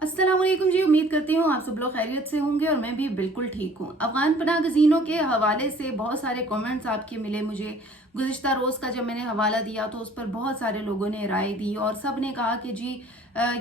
अस्सलाम वालेकुम जी। उम्मीद करती हूँ आप सब लोग खैरियत से होंगे और मैं भी बिल्कुल ठीक हूँ। अफ़गान पनाह गज़ीनों के हवाले से बहुत सारे कमेंट्स आपके मिले मुझे। गुज़िश्ता रोज़ का जब मैंने हवाला दिया तो उस पर बहुत सारे लोगों ने राय दी और सब ने कहा कि जी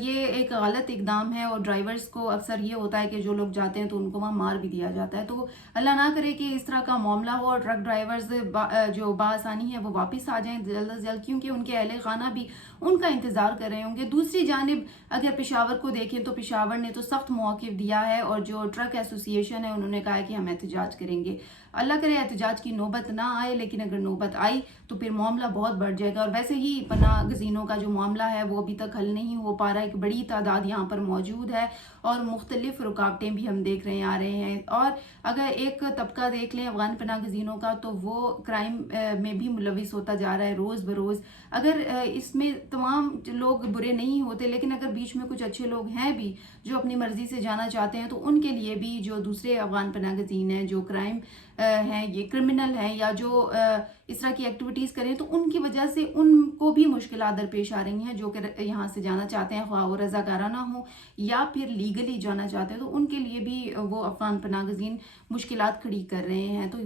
ये एक गलत इक़दाम है और ड्राइवर्स को अक्सर ये होता है कि जो लोग जाते हैं तो उनको वहाँ मार भी दिया जाता है। तो अल्लाह ना करे कि इस तरह का मामला हो और ट्रक ड्राइवर्स जो बासानी है वो वापस आ जाएं जल्द अज जल्द, क्योंकि उनके अहले खाना भी उनका इंतज़ार कर रहे होंगे। दूसरी जानिब अगर पेशावर को देखें तो पेशावर ने तो सख्त मौक़िफ़ दिया है और जो ट्रक एसोसिएशन है उन्होंने कहा है कि हम एहतजाज करेंगे। अल्लाह करे एहतजाज की नौबत ना आए, लेकिन अगर नौबत आई तो फिर मामला बहुत बढ़ जाएगा। और वैसे ही पनाह गज़ीनों का जो मामला है वो अभी तक हल नहीं हो पा रहा है। एक बड़ी तादाद यहाँ पर मौजूद है और मुख्तलिफ रुकावटें भी हम देख रहे आ रहे हैं। और अगर एक तबका देख लें अफ़गान पनाह गज़ीनों का तो वो क्राइम में भी मुलविस होता जा रहा है रोज़ बरोज़। अगर इसमें तमाम लोग बुरे नहीं होते, लेकिन अगर बीच में कुछ अच्छे लोग हैं भी जो अपनी मर्जी से जाना चाहते हैं तो उनके लिए भी जो दूसरे अफ़गान पनाह गज़ीन हैं जो क्राइम हैं, ये क्रिमिनल हैं या जो इस तरह की एक्टिविटीज़ करें तो उनकी वजह से उनको भी मुश्किलात दरपेश आ रही हैं। जो कि यहाँ से जाना चाहते हैं, ख्वाह वो रज़ाकाराना हो या फिर लीगली जाना चाहते हैं, तो उनके लिए भी वो अफ़गान पनाह गज़ीन मुश्किलात खड़ी कर रहे हैं। तो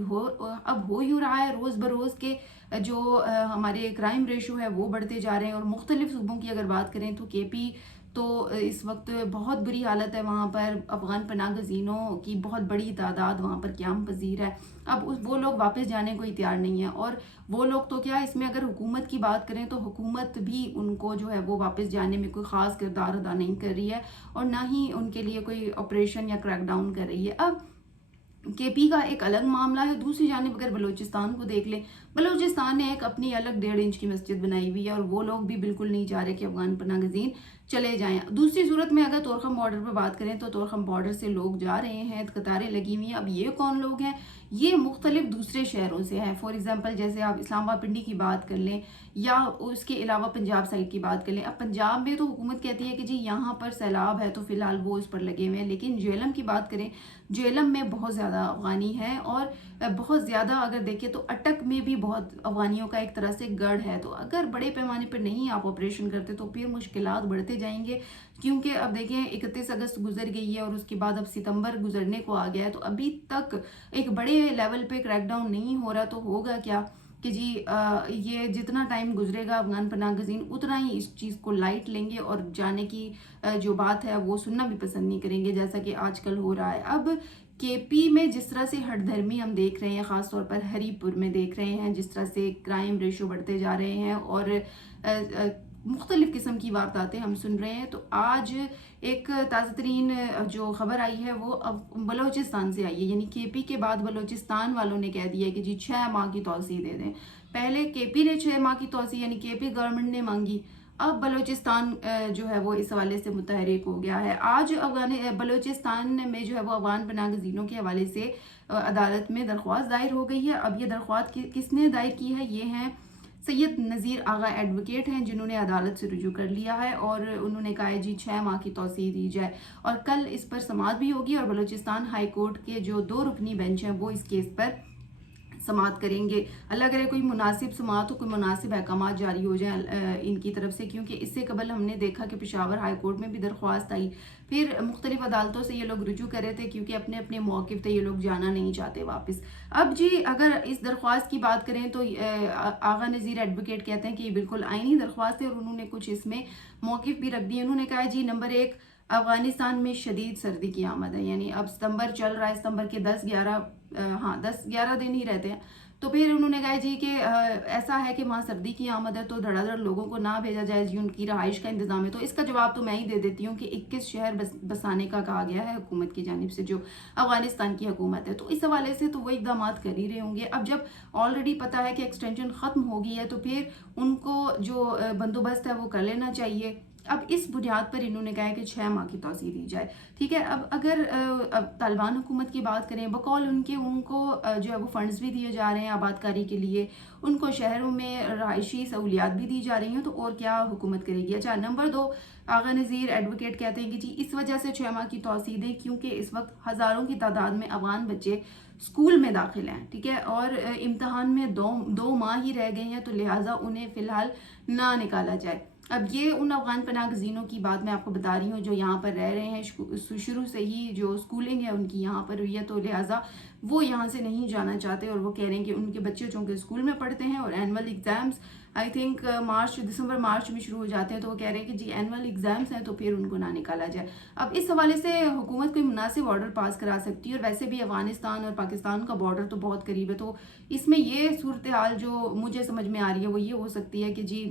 अब हो ही रहा है रोज़ बरोज़ के जो हमारे क्राइम रेशो है वो बढ़ते जा रहे हैं। और मुख्तलिफ सूबों की अगर बात करें तो केपी तो इस वक्त बहुत बुरी हालत है। वहाँ पर अफ़गान पनाह गज़ीनों की बहुत बड़ी तादाद वहाँ पर क़याम पज़ीर है। अब वो लोग वापस जाने को तैयार नहीं है। और वो लोग तो क्या, इसमें अगर हुकूमत की बात करें तो हुकूमत भी उनको जो है वो वापस जाने में कोई ख़ास किरदार अदा नहीं कर रही है और ना ही उनके लिए कोई ऑपरेशन या क्रैकडाउन कर रही है। अब केपी का एक अलग मामला है। दूसरी जानिब अगर बलूचिस्तान को देख लें, बलूचिस्तान ने एक अपनी अलग 1.5 इंच की मस्जिद बनाई हुई है और वो लोग भी बिल्कुल नहीं चाह रहे कि अफ़गान पनाह गज़ीन चले जाएं। दूसरी सूरत में अगर तोरखम बॉर्डर पर बात करें तो तोरखम बॉर्डर से लोग जा रहे हैं, कतारें लगी हुई हैं। अब ये कौन लोग हैं? ये मुख्तलिफ दूसरे शहरों से हैं। फॉर एग्जाम्पल जैसे आप इस्लामाबाद पिंडी की बात कर लें या उसके अलावा पंजाब साइड की बात कर लें। अब पंजाब में तो हुकूमत कहती है कि जी यहाँ पर सैलाब है तो फिलहाल वो इस पर लगे हुए हैं, लेकिन जेलम की बात करें, जेलम में बहुत ज़्यादा अफ़गानी है और बहुत ज़्यादा अगर देखें तो अटक में भी बहुत अफ़गानियों का एक तरह से गढ़ है। तो अगर बड़े पैमाने पर नहीं आप ऑपरेशन करते तो फिर मुश्किलात बढ़ते जाएंगे, क्योंकि अब देखें 31 अगस्त गुजर गई है और उसके बाद अब सितंबर गुजरने को आ गया है। तो अभी तक एक बड़े लेवल पे क्रैकडाउन नहीं हो रहा, तो होगा क्या कि जी ये जितना टाइम गुजरेगा अफ़गान पनाह गज़ीन उतना ही इस चीज़ को लाइट लेंगे और जाने की जो बात है वो सुनना भी पसंद नहीं करेंगे, जैसा कि आजकल हो रहा है। अब केपी में जिस तरह से हठधर्मी हम देख रहे हैं, ख़ासतौर पर हरीपुर में देख रहे हैं जिस तरह से क्राइम रेशो बढ़ते जा रहे हैं और मुख्तलिफ़ किस्म की वारदातें हम सुन रहे हैं। तो आज एक ताज़ा तरीन जो खबर आई है वो अब बलूचिस्तान से आई है, यानी केपी के बाद बलूचिस्तान वालों ने कह दिया है कि जी 6 माह की तौसीह दे दें। पहले केपी ने 6 माह की तौसीह यानी केपी गवर्नमेंट ने मांगी, अब बलूचिस्तान जो है वो इस हवाले से मुतहरिक हो गया है। आज बलूचिस्तान में जो है वो अफ़गान पनाह गज़ीनों के हवाले से अदालत में दरख्वास्त दायर हो गई है। अब ये दरख्वास्त किसने दायर की है? ये हैं सैयद नज़ीर आगा एडवोकेट हैं, जिन्होंने अदालत से रुजू कर लिया है और उन्होंने कहा है जी 6 माह की तौसीह दी जाए। और कल इस पर समाअत भी होगी और बलूचिस्तान हाई कोर्ट के जो 2 रुकनी बेंच हैं वो इस केस पर समाअत करेंगे। अल्लाह करे कोई मुनासिब समाअत हो, कोई मुनासिब अहकामात जारी हो जाए इनकी तरफ से, क्योंकि इससे कबल हमने देखा कि पेशावर हाई कोर्ट में भी दरख्वास्त आई, फिर मुख्तलिफ अदालतों से ये लोग रुजू कर रहे थे क्योंकि अपने अपने मौक़िफ़ थे, ये लोग जाना नहीं चाहते वापस। अब जी अगर इस दरख्वास्त की बात करें तो आगा नज़ीर एडवोकेट कहते हैं कि ये बिल्कुल आईनी दरख्वास्त है और उन्होंने कुछ इसमें मौक़िफ़ भी रख दिए। उन्होंने कहा जी नंबर 1, अफ़गानिस्तान में शदीद सर्दी की आमद है, यानी अब सितंबर चल रहा है, सितंबर के 10-11 दिन ही रहते हैं। तो फिर उन्होंने कहा जी कि ऐसा है कि वहाँ सर्दी की आमद है तो धड़ाधड़ लोगों को ना भेजा जाए जी, उनकी रहाइश का इंतज़ाम है। तो इसका जवाब तो मैं ही दे देती हूँ कि 21 शहर बसाने का कहा गया है हुकूमत की जानिब से, जो अफ़गानिस्तान की हुकूमत है। तो इस हवाले से तो वो इक़दाम कर ही रहे होंगे। अब जब ऑलरेडी पता है कि एक्सटेंशन ख़त्म हो गई है तो फिर उनको जो बंदोबस्त है वो कर लेना चाहिए। अब इस बुनियाद पर इन्होंने कहा है कि 6 माह की तौसीह दी जाए, ठीक है। अब अगर अब तालिबान हुकूमत की बात करें, बकौल उनको जो है वो फंड्स भी दिए जा रहे हैं आबादकारी के लिए, उनको शहरों में रहायशी सहूलियात भी दी जा रही हैं, तो और क्या हुकूमत करेगी। अच्छा, नंबर 2, आगा नज़ीर एडवोकेट कहते हैं कि जी इस वजह से 6 माह की तौसीह दें क्योंकि इस वक्त हज़ारों की तादाद में अफ़गान बच्चे स्कूल में दाखिल हैं, ठीक है, और इम्तहान में दो माह ही रह गए हैं, तो लिहाजा उन्हें फ़िलहाल ना निकाला जाए। अब ये उन अफ़गान पनाह गज़ीनों की बात मैं आपको बता रही हूँ जो यहाँ पर रह रहे हैं, शुरू से ही जो स्कूलिंग है उनकी यहाँ पर हुई है, तो लिहाजा वो यहाँ से नहीं जाना चाहते और वो कह रहे हैं कि उनके बच्चे चूँकि स्कूल में पढ़ते हैं और एनुअल एग्ज़ाम्स आई थिंक दिसंबर मार्च में शुरू हो जाते हैं, तो वो कह रहे हैं कि जी एनुअल एग्ज़ाम्स हैं तो फिर उनको ना निकाला जाए। अब इस हवाले से हुकूमत कोई मुनासिब ऑर्डर पास करा सकती है, और वैसे भी अफ़गानिस्तान और पाकिस्तान का बॉर्डर तो बहुत करीब है, तो इसमें ये सूरत हाल जो मुझे समझ में आ रही है वो ये हो सकती है कि जी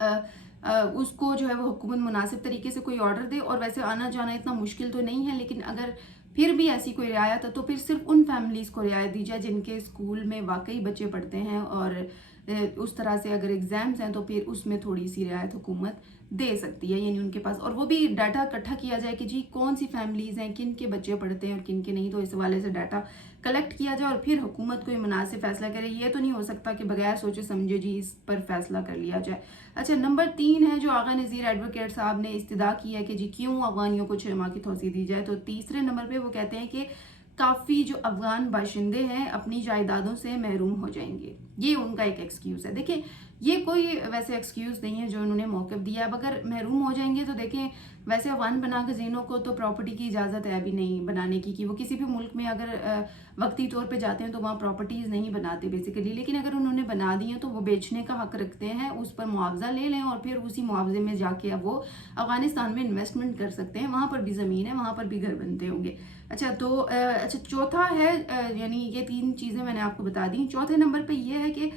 उसको जो है वो हुकूमत मुनासिब तरीके से कोई ऑर्डर दे। और वैसे आना जाना इतना मुश्किल तो नहीं है, लेकिन अगर फिर भी ऐसी कोई रियायत है तो फिर सिर्फ उन फैमिलीज़ को रियायत दी जाए जिनके स्कूल में वाकई बच्चे पढ़ते हैं, और उस तरह से अगर एग्ज़ाम्स हैं तो फिर उसमें थोड़ी सी रियायत हुकूमत दे सकती है, यानी उनके पास। और वो भी डाटा इकट्ठा किया जाए कि जी कौन सी फैमिलीज़ हैं, किन के बच्चे पढ़ते हैं और किन के नहीं, तो इस हवाले से डाटा कलेक्ट किया जाए और फिर हुकूमत कोई मुनासिब फैसला करे। ये तो नहीं हो सकता कि बगैर सोचे समझे जी इस पर फैसला कर लिया जाए। अच्छा, नंबर 3 है जो आगा नज़ीर एडवोकेट साहब ने इस्तदा की है कि जी क्यों अफ़गानियों को 6 माह की तोसी दी जाए। तो तीसरे नंबर पे वो कहते हैं कि काफ़ी जो अफ़गान बाशिंदे हैं अपनी जायदादों से महरूम हो जाएंगे। ये उनका एक एक्सक्यूज़ है। देखिए, ये कोई वैसे एक्सक्यूज़ नहीं है जो उन्होंने मौक़िफ़ दिया। अब अगर महरूम हो जाएंगे तो देखें, वैसे अफ़गान पनाह गज़ीनों को तो प्रॉपर्टी की इजाज़त है अभी नहीं बनाने की, कि वो किसी भी मुल्क में अगर वक्ती तौर पे जाते हैं तो वहाँ प्रॉपर्टीज़ नहीं बनाते बेसिकली, लेकिन अगर उन्होंने बना दी हैं तो वो बेचने का हक़ रखते हैं, उस पर मुआवजा ले लें और फिर उसी मुआवजे में जाके अब वो अफ़गानिस्तान में इन्वेस्टमेंट कर सकते हैं। वहाँ पर भी ज़मीन है, वहाँ पर भी घर बनते होंगे। अच्छा, तो चौथा है, यानी ये 3 चीज़ें मैंने आपको बता दी। चौथे नंबर पे ये है कि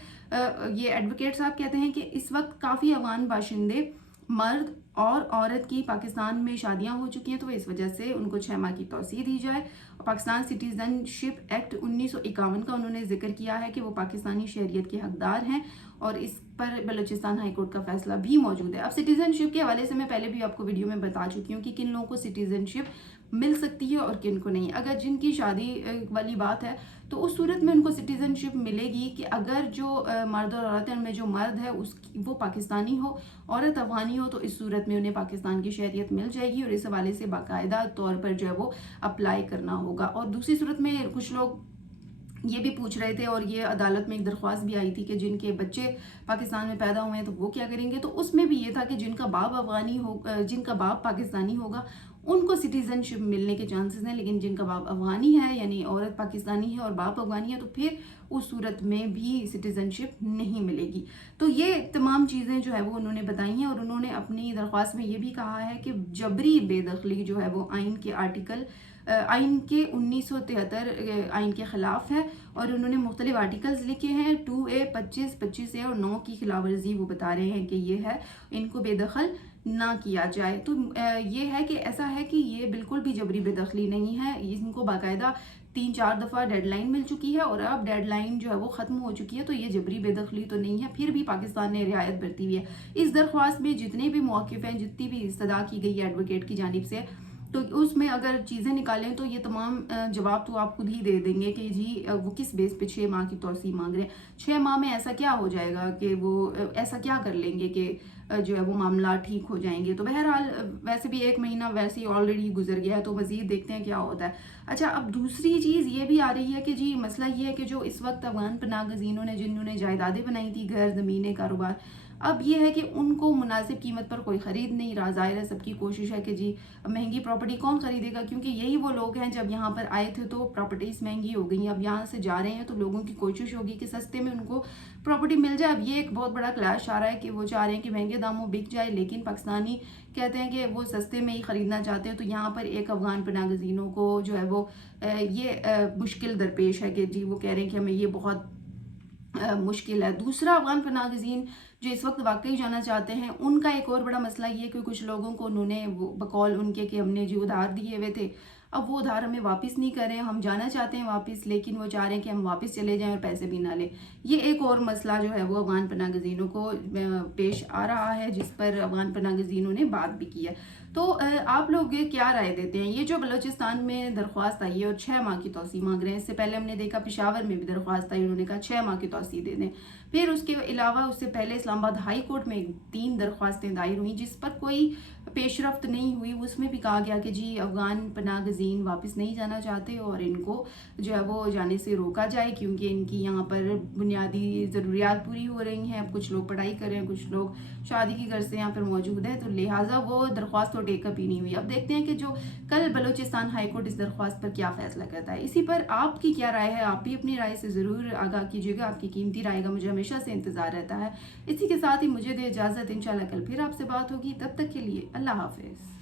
ये एडवोकेट साहब कहते हैं कि इस वक्त काफ़ी अफ़गान बाशिंदे मर्द और औरत की पाकिस्तान में शादियां हो चुकी हैं, तो इस वजह से उनको 6 माह की तौसीह दी जाए। और पाकिस्तान सिटीज़नशिप एक्ट 1951 का उन्होंने जिक्र किया है कि वो पाकिस्तानी शहरियत के हकदार हैं, और इस पर बलूचिस्तान हाई कोर्ट का फैसला भी मौजूद है। अब सिटीज़नशिप के हवाले से मैं पहले भी आपको वीडियो में बता चुकी हूँ कि किन लोगों को सिटीज़नशिप मिल सकती है और किन को नहीं। अगर जिनकी शादी वाली बात है तो उस सूरत में उनको सिटीज़नशिप मिलेगी कि अगर जो मर्द और औरत हैं उनमें जो मर्द है वो पाकिस्तानी हो, औरत अफ़गानी हो, तो इस सूरत में उन्हें पाकिस्तान की शहरियत मिल जाएगी और इस हवाले से बाकायदा तौर पर जो है वो अप्लाई करना होगा। और दूसरी सूरत में कुछ लोग ये भी पूछ रहे थे, और ये अदालत में एक दरख्वास्त भी आई थी कि जिनके बच्चे पाकिस्तान में पैदा हुए हैं तो वो क्या करेंगे। तो उसमें भी ये था कि जिनका बाप अफ़गानी हो, जिनका बाप पाकिस्तानी होगा उनको सिटीज़नशिप मिलने के चांसेस हैं, लेकिन जिनका बाप अफ़गानी है, यानी औरत पाकिस्तानी है और बाप अफ़गानी है, तो फिर उस सूरत में भी सिटीज़नशिप नहीं मिलेगी। तो ये तमाम चीज़ें जो है वो उन्होंने बताई हैं, और उन्होंने अपनी दरख्वास्त में ये भी कहा है कि जबरी बेदखली जो है वो आइन के 1973 आइन के ख़िलाफ़ है, और उन्होंने मुख्तलिफ आर्टिकल्स लिखे हैं 2A, 25, 25A और 9 की खिलाफ वर्जी वो बता रहे हैं कि ये है, इनको बेदखल ना किया जाए। तो ये है कि ऐसा है कि ये बिल्कुल भी जबरी बेदखली नहीं है, इनको बाकायदा 3-4 दफ़ा डेडलाइन मिल चुकी है और अब डेडलाइन जो है वो ख़त्म हो चुकी है, तो ये जबरी बेदखली तो नहीं है। फिर भी पाकिस्तान ने रियायत बरती हुई है। इस दरख्वास्त में जितने भी मौक़िफ़ हैं, जितनी भी इस्तदा की गई है एडवोकेट की जानिब से, तो उसमें अगर चीज़ें निकालें तो ये तमाम जवाब तो आप खुद ही दे देंगे कि जी वो किस बेस पे 6 माह की तौसीह मांग रहे हैं। 6 माह में ऐसा क्या हो जाएगा कि वो ऐसा क्या कर लेंगे कि जो है वो मामला ठीक हो जाएंगे। तो बहरहाल वैसे भी 1 महीना वैसे ही ऑलरेडी गुजर गया है, तो मज़ीद देखते हैं क्या होता है। अच्छा, अब दूसरी चीज़ ये भी आ रही है कि जी मसला ये है कि जो इस वक्त अफ़गान पनाह गज़ीनों ने जिन्होंने जायदादें बनाई थी, घर, ज़मीनें, कारोबार, अब ये है कि उनको मुनासिब कीमत पर कोई ख़रीद नहीं रहा। ज़ाहिर है सबकी कोशिश है कि जी महंगी प्रॉपर्टी कौन ख़रीदेगा, क्योंकि यही वो लोग हैं जब यहाँ पर आए थे तो प्रॉपर्टीज़ महंगी हो गई। अब यहाँ से जा रहे हैं तो लोगों की कोशिश होगी कि सस्ते में उनको प्रॉपर्टी मिल जाए। अब ये एक बहुत बड़ा क्लैश आ रहा है कि वो चाह रहे हैं कि महंगे दामों बिक जाए, लेकिन पाकिस्तानी कहते हैं कि वो सस्ते में ही ख़रीदना चाहते हैं। तो यहाँ पर एक अफ़गान पनाह गज़ीनों को जो है वो ये मुश्किल दरपेश है कि जी वो कह रहे हैं कि हमें ये बहुत मुश्किल है। दूसरा, अफ़गान पनाह गज़ीन जो इस वक्त वाकई जाना चाहते हैं, उनका एक और बड़ा मसला ये है कि कुछ लोगों को उन्होंने वो बकौल उनके कि हमने जो उधार दिए हुए थे, अब वो उधार हमें वापस नहीं कर रहे हैं, हम जाना चाहते हैं वापस, लेकिन वो चाह रहे हैं कि हम वापस चले जाएं और पैसे भी ना लें। ये एक और मसला जो है वो अफ़गान पनाह गज़ीनों को पेश आ रहा है, जिस पर अफ़गान पनाह गज़ीनों ने बात भी की है। तो आप लोग क्या राय देते हैं? ये जो बलूचिस्तान में दरख्वास्त आई है और 6 माह की तौसीह मांग रहे हैं, इससे पहले हमने देखा पेशावर में भी दरख्वास्त आई, उन्होंने कहा 6 माह की तौसीह दे दें। फिर उसके अलावा उससे पहले इस्लामाबाद हाई कोर्ट में 3 दरख्वास्तें दायर हुई, जिस पर कोई پیش رفت نہیں ہوئی، اس میں بھی کہا گیا کہ جی افغان پناہ گزین واپس نہیں جانا چاہتے اور ان کو جو ہے وہ جانے سے روکا جائے، کیونکہ ان کی یہاں پر بنیادی ضروریات پوری ہو رہی ہیں، اب کچھ لوگ پڑھائی کر رہے ہیں، کچھ لوگ شادی کی غرض سے یہاں پر موجود ہیں، تو لہٰذا وہ درخواست تو ٹیک اپ ہی نہیں ہوئی۔ اب دیکھتے ہیں کہ جو کل بلوچستان ہائی کورٹ اس درخواست پر کیا فیصلہ کرتا ہے۔ اسی پر آپ کی کیا رائے ہے؟ آپ بھی اپنی رائے سے ضرور آگاہ کیجیے گا، آپ کی قیمتی رائے کا مجھے ہمیشہ سے انتظار رہتا ہے۔ اسی کے ساتھ ہی مجھے دے اجازت، انشاءاللہ کل پھر آپ سے بات ہوگی، تب تک کے لیے اللہ حافظ۔